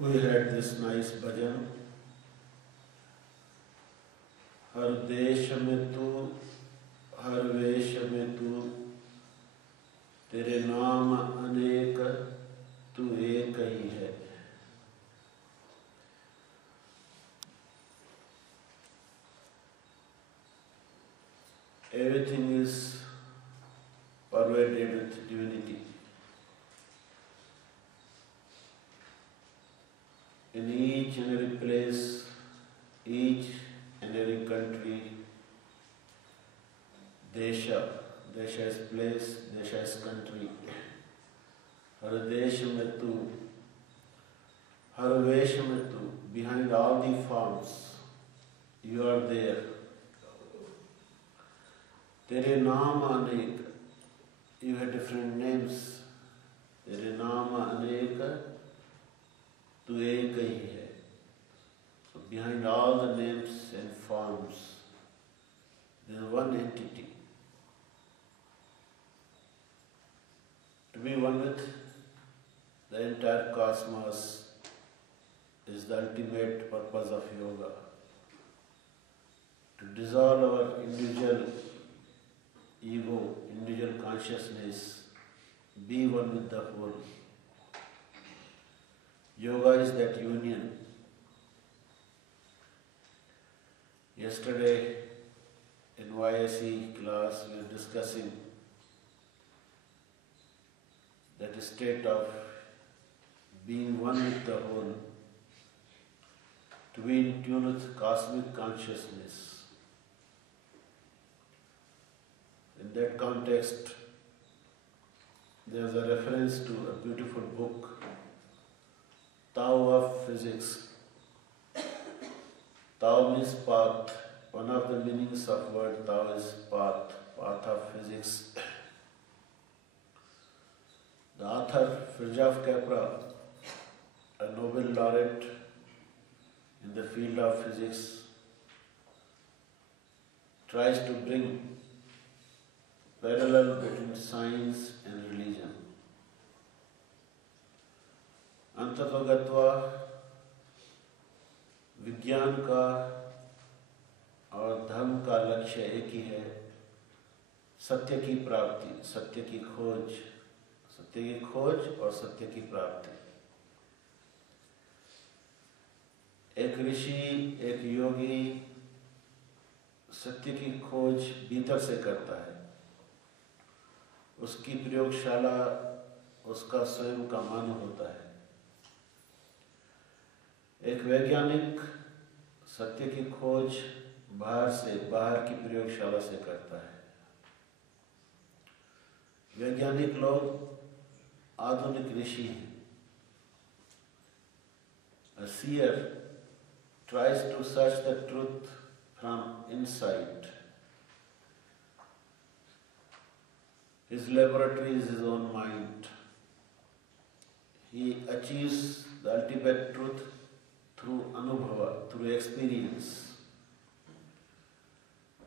We had this nice bhajan. हर देश में तू, हर वेश में तू, तेरे नाम अनेक, तू एक ही है. Everything is pervaded with divinity. In each and every place, each and every country, desha is place, desha is country. Har desh mein tu, har vesh mein tu, behind all the forms, you are there. Tere naam anek, you have different names. Tere naam anek, tu ek hi hai. So behind all the names and forms, there is one entity. To be one with the entire cosmos is the ultimate purpose of yoga. To dissolve our individual ego, individual consciousness, be one with the whole. Yoga is that union. Yesterday in YSE class we were discussing that state of being one with the whole, to be in tune with cosmic consciousness. In that context, there is a reference to a beautiful book, Tao of Physics. Tao means path. One of the meanings of word Tao is path, path of physics. The author, Fritjof Capra, a Nobel laureate in the field of physics, tries to bring parallel between science and religion. अंततो गत्वा विज्ञान का और धर्म का लक्ष्य एक ही है, सत्य की प्राप्ति, सत्य की खोज और सत्य की प्राप्ति. एक ऋषि, एक योगी सत्य की खोज भीतर से करता है. उसकी प्रयोगशाला उसका स्वयं का मन होता है. एक वैज्ञानिक सत्य की खोज बाहर की प्रयोगशाला से करता है. वैज्ञानिक लोग आधुनिक ऋषि हैं. A seer tries to search the truth from inside. His laboratory is his own mind. He achieves the ultimate truth through anubhava, through experience.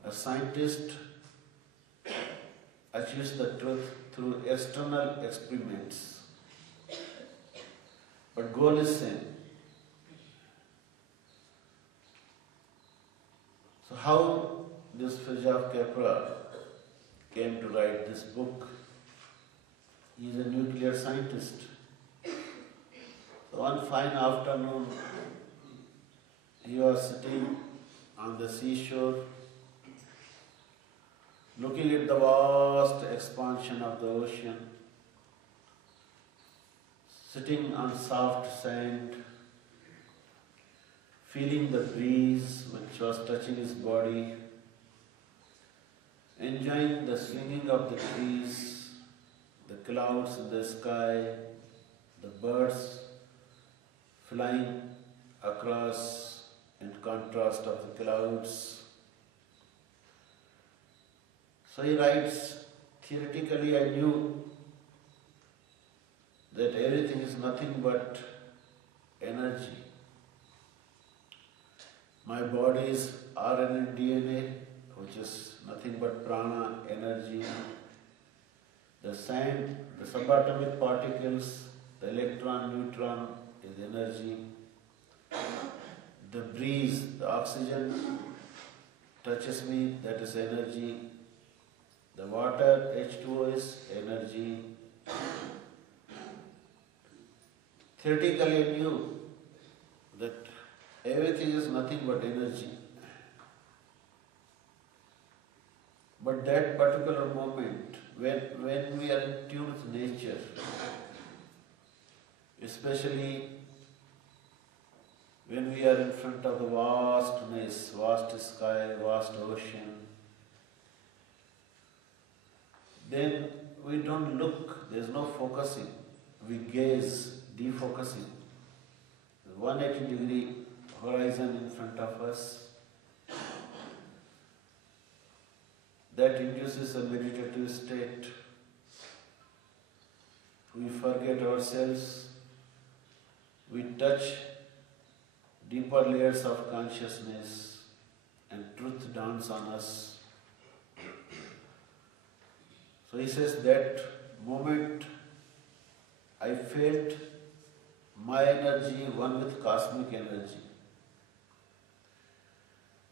A scientist achieves the truth through external experiments. But goal is same. So how this Fritjof Capra came to write this book? He is a nuclear scientist. So one fine afternoon, he was sitting on the seashore, looking at the vast expansion of the ocean, sitting on soft sand, feeling the breeze which was touching his body, enjoying the swinging of the trees, the clouds in the sky, the birds flying across in contrast of the clouds. So he writes, theoretically I knew that everything is nothing but energy. My body is RNA and DNA, which is nothing but prana, energy. The sand, the subatomic particles, the electron, neutron, is energy. The breeze, the oxygen touches me, that is energy. The water, H2O, is energy. Theoretically I knew that everything is nothing but energy. But that particular moment, when we are in tune with nature, especially when we are in front of the vastness, vast sky, vast ocean, then we don't look, there is no focusing. We gaze, defocusing. 180-degree horizon in front of us. That induces a meditative state. We forget ourselves. We touch deeper layers of consciousness and truth dawns on us. So he says that moment I felt my energy one with cosmic energy.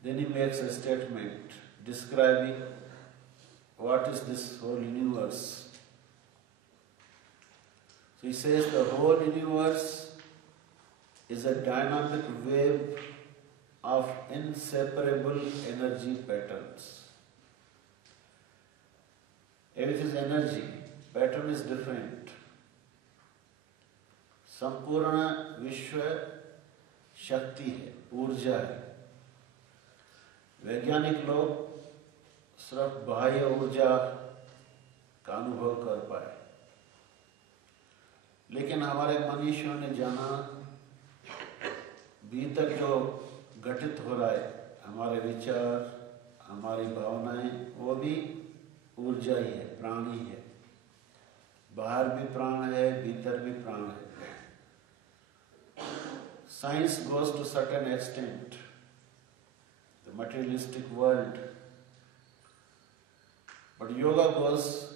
Then he makes a statement describing what is this whole universe. So he says the whole universe is a dynamic wave of inseparable energy patterns. Everything is energy, pattern is different. संपूर्ण विश्व शक्ति है, ऊर्जा है. वैज्ञानिक लोग सिर्फ बाह्य ऊर्जा का अनुभव कर पाए, लेकिन हमारे मनुष्यों ने जाना भीतर जो घटित हो रहा है, हमारे विचार, हमारी भावनाएं, वो भी ऊर्जा ही है, प्राण ही है. बाहर भी प्राण है, भीतर भी प्राण है. Science goes to certain extent, the materialistic world, but yoga goes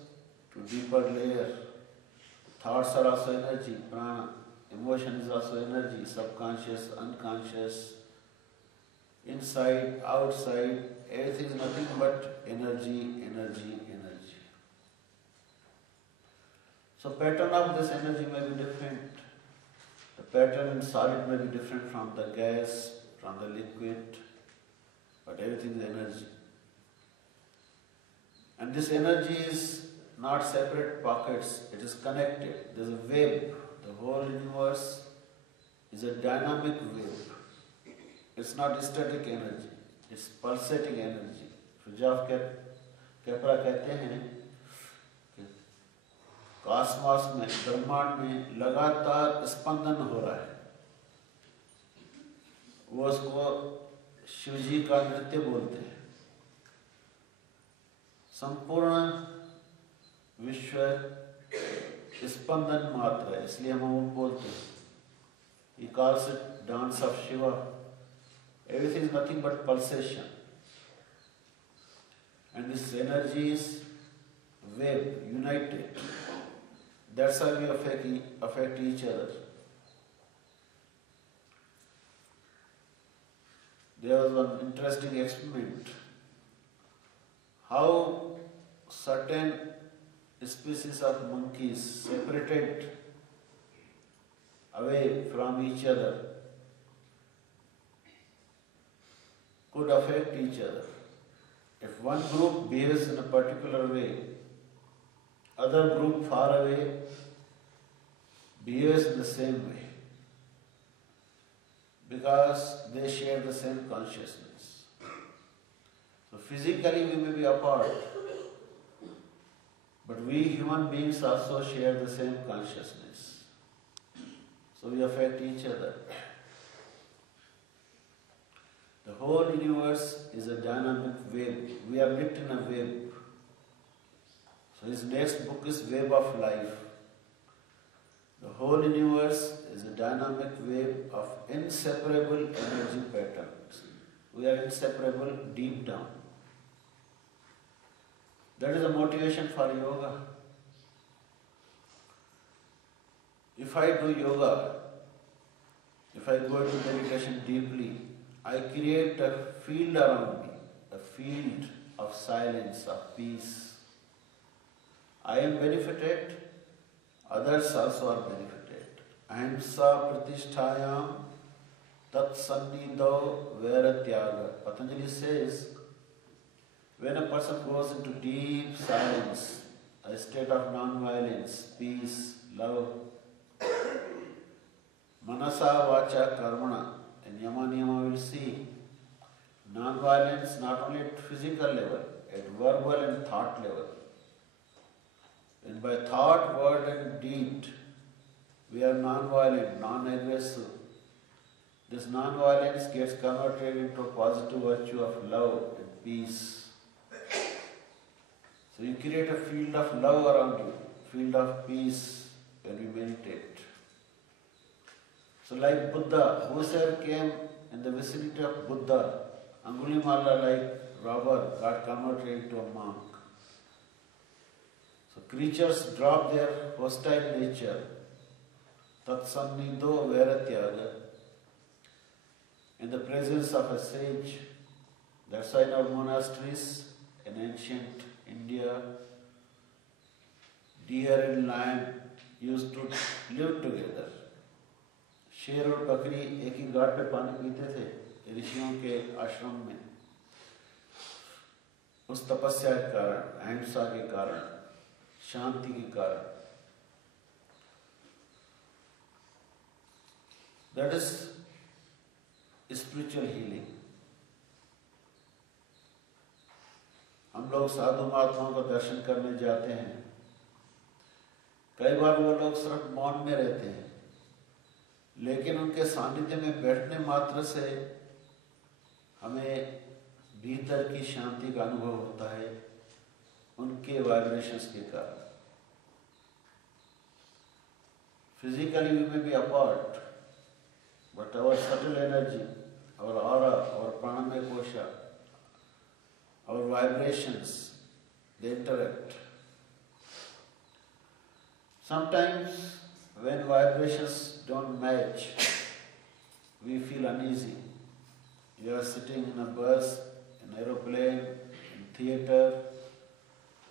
to deeper layer. Thoughts are also energy, prana. Emotion is also energy, subconscious, unconscious, inside, outside, everything is nothing but energy, energy, energy. So pattern of this energy may be different. The pattern in solid may be different from the gas, from the liquid, but everything is energy. And this energy is not separate pockets, it is connected. There is a wave. The whole universe is a dynamic wave. It's not static energy, it's pulsating energy. Frijaf Kepra कहते हैं कि Cosmos में, ब्रह्मांड में लगातार स्पंदन हो रहा है. वो उसको शिवजी का नृत्य बोलते हैं. संपूर्ण विश्व स्पंदन मात्र है, इसलिए हम वो बोलते हैं. He calls it dance of Shiva. Everything is nothing but pulsation. And this energy is wave, united. That's how we affect each other. There was one interesting experiment. How certain species of monkeys separated away from each other could affect each other. If one group behaves in a particular way, other group far away behaves in the same way because they share the same consciousness. So physically we may be apart, but we human beings also share the same consciousness. So we affect each other. The whole universe is a dynamic wave. We are knit in a wave. So his next book is Wave of Life. The whole universe is a dynamic wave of inseparable energy patterns. We are inseparable deep down. That is a motivation for yoga. If I do yoga, if I go into meditation deeply, I create a field around me, a field of silence, of peace. I am benefited, others also are benefited. Ahimsa pratisthayam tat sannidho veratyaga. Patanjali says, when a person goes into deep silence, a state of non-violence, peace, love, manasa vacha karmana, and Yama Niyama will see non-violence not only at physical level, at verbal and thought level. And by thought, word and deed, we are non-violent, non-aggressive. This non-violence gets converted into a positive virtue of love and peace. So you create a field of love around you, field of peace when you meditate. So like Buddha, whosoever came in the vicinity of Buddha, Angulimala, like robber, got converted into a monk. So creatures drop their hostile nature, tatsannidho veratyaga, in the presence of a sage. That's why in our monasteries in ancient India, deer and lion used to live together. शेर और बकरी एक ही घाट पे पानी पीते थे ऋषियों के आश्रम में, उस तपस्या के कारण, अहिंसा के कारण, शांति के कारण. That is spiritual healing. हम लोग साधु महात्माओं का दर्शन करने जाते हैं. कई बार वो लोग सिर्फ मौन में रहते हैं, लेकिन उनके सानिध्य में बैठने मात्र से हमें भीतर की शांति का अनुभव होता है, उनके वाइब्रेशंस के कारण. Physically we may be apart, but our subtle energy, our aura, our pranamaya kosha, our vibrations, they interact. Sometimes when vibrations don't match, we feel uneasy. You are sitting in a bus, in an aeroplane, in theatre,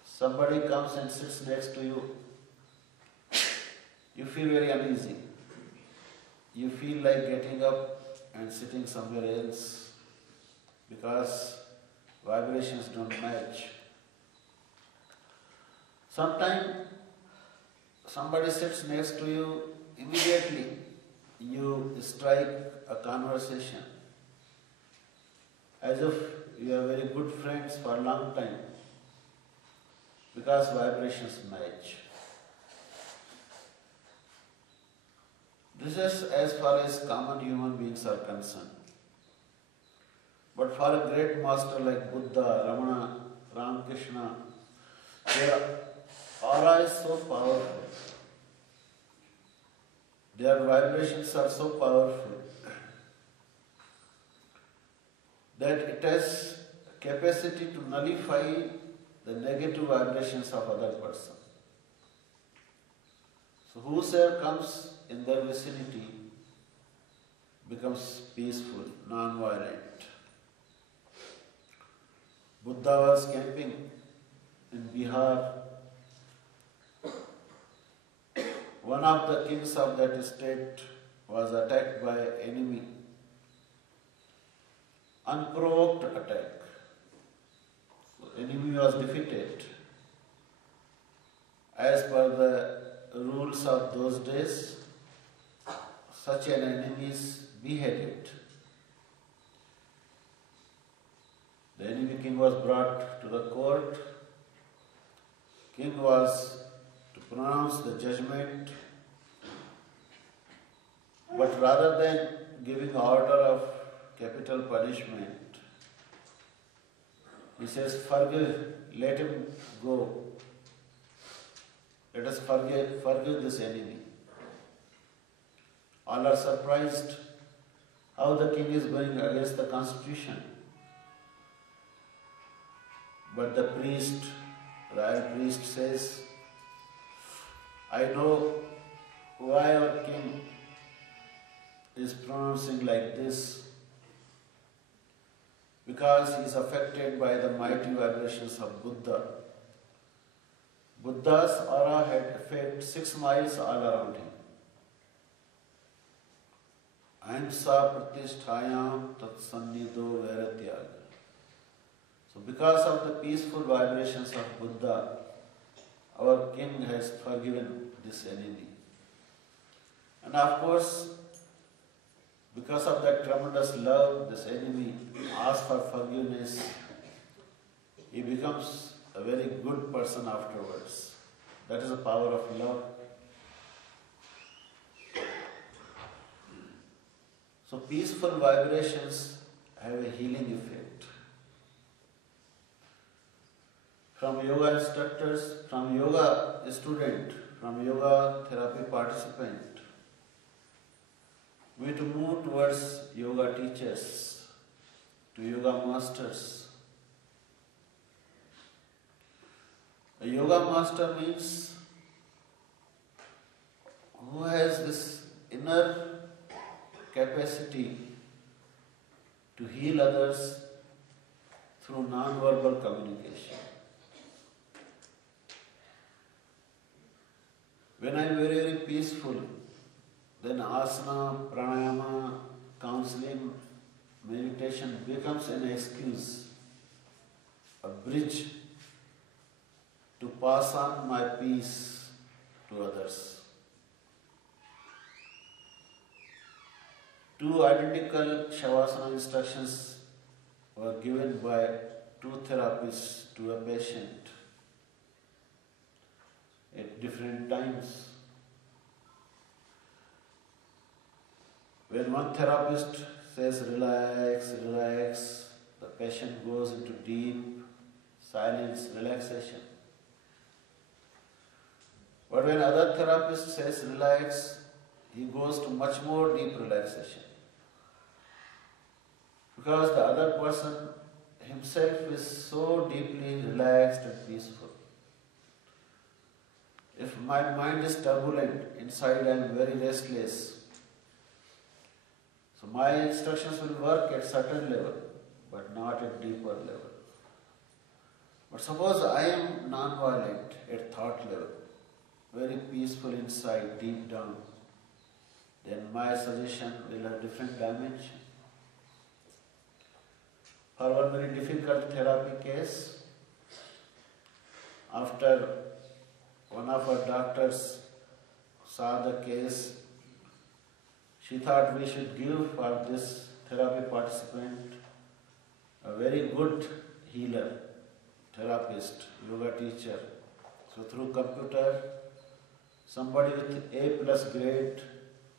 somebody comes and sits next to you. You feel very uneasy. You feel like getting up and sitting somewhere else because vibrations don't match. Sometimes somebody sits next to you, immediately you strike a conversation as if you are very good friends for a long time because vibrations match. This is as far as common human beings are concerned. But for a great master like Buddha, Ramana, Ramakrishna, their aura is so powerful. Their vibrations are so powerful that it has capacity to nullify the negative vibrations of other person. So whosoever comes in their vicinity becomes peaceful, non-violent. Buddha was camping in Bihar. One of the kings of that state was attacked by enemy. Unprovoked attack. So enemy was defeated. As per the rules of those days, such an enemy is beheaded. The enemy king was brought to the court. King was to pronounce the judgment, but rather than giving order of capital punishment, he says, forgive, let him go. Let us forgive this enemy. All are surprised how the king is going against the constitution. But the priest, royal priest says, I know why our king is pronouncing like this because he is affected by the mighty vibrations of Buddha. Buddha's aura had effect 6 miles all around him. Ahimsa pratisthayam tatsannidho vairagyaga. So because of the peaceful vibrations of Buddha, our king has forgiven this enemy. And of course, because of that tremendous love, this enemy asks for forgiveness. He becomes a very good person afterwards. That is the power of love. So peaceful vibrations have a healing effect. From yoga instructors, from yoga student, from yoga therapy participant, we to move towards yoga teachers, to yoga masters. A yoga master means who has this inner capacity to heal others through non-verbal communication. When I am very, very peaceful, then asana, pranayama, counseling, meditation becomes an excuse, a bridge to pass on my peace to others. 2 identical Shavasana instructions were given by 2 therapists to a patient at different times. When one therapist says relax, relax, the patient goes into deep silence, relaxation. But when other therapist says relax, he goes to much more deep relaxation. Because the other person himself is so deeply relaxed and peaceful. If my mind is turbulent, inside I am very restless. So my instructions will work at certain level, but not at deeper level. But suppose I am non-violent at thought level, very peaceful inside, deep down, then my suggestion will have different dimension. For one very difficult therapy case, after one of our doctors saw the case, she thought we should give for this therapy participant a very good healer, therapist, yoga teacher. So through computer, somebody with A+ grade,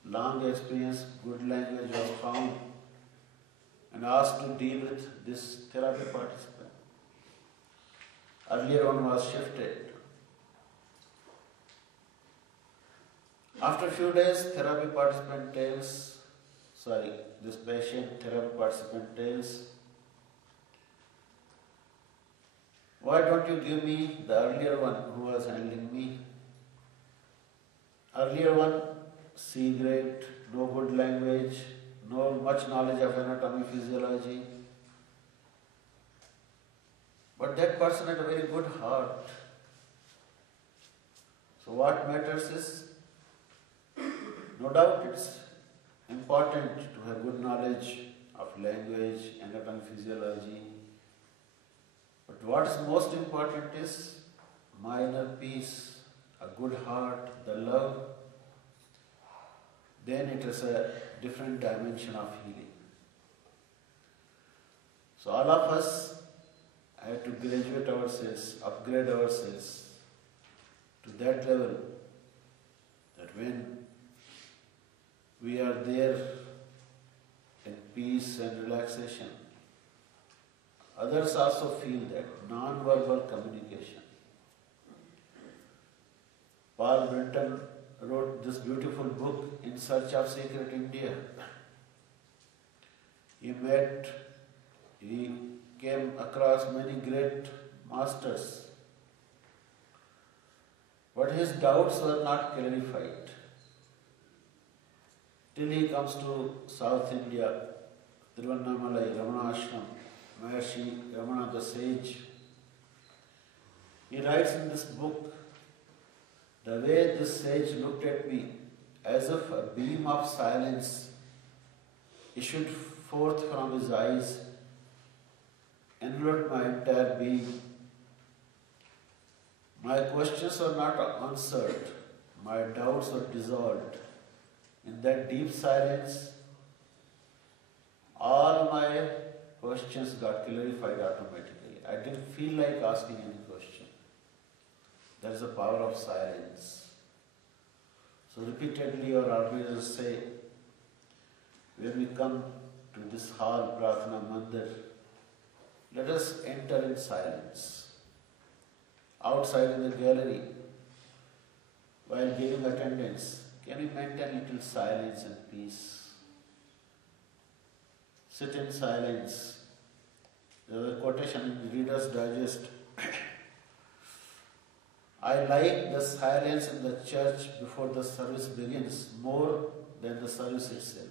long experience, good language was found and asked to deal with this therapy participant. Earlier one was shifted. After a few days, therapy participant tells, this patient therapy participant tells, why don't you give me the earlier one who was handling me? Earlier one, C grade, no good language, no much knowledge of anatomy, physiology. But that person had a very good heart. So what matters is, no doubt it's important to have good knowledge of language, anatomy, physiology. But what is most important is my inner peace, a good heart, the love. Then it is a different dimension of healing. So all of us have to graduate ourselves, upgrade ourselves to that level that when we are there in peace and relaxation, others also feel that non-verbal communication. Paul Brinton wrote this beautiful book, In Search of Secret India. He came across many great masters, but his doubts were not clarified. till he comes to South India, Tiruvannamalai, Ramana Ashram, Maharshi Ramana the sage. He writes in this book, the way this sage looked at me, as if a beam of silence issued forth from his eyes, enveloped my entire being. My questions were not answered, my doubts were dissolved. In that deep silence, all my questions got clarified automatically. I didn't feel like asking any question. There is a power of silence. So repeatedly our organizers say, when we come to this hall, Pratna Mandir, let us enter in silence. Outside in the gallery, while giving attendance, can we maintain little silence and peace? Sit in silence. There was a quotation in Reader's Digest. I like the silence in the church before the service begins more than the service itself.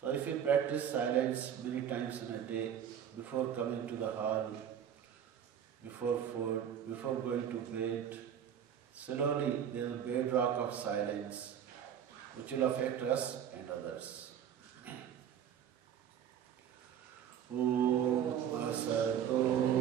So if we practice silence many times in a day, before coming to the hall, before food, before going to bed, slowly there is a bedrock of silence which will affect us and others. Om Asato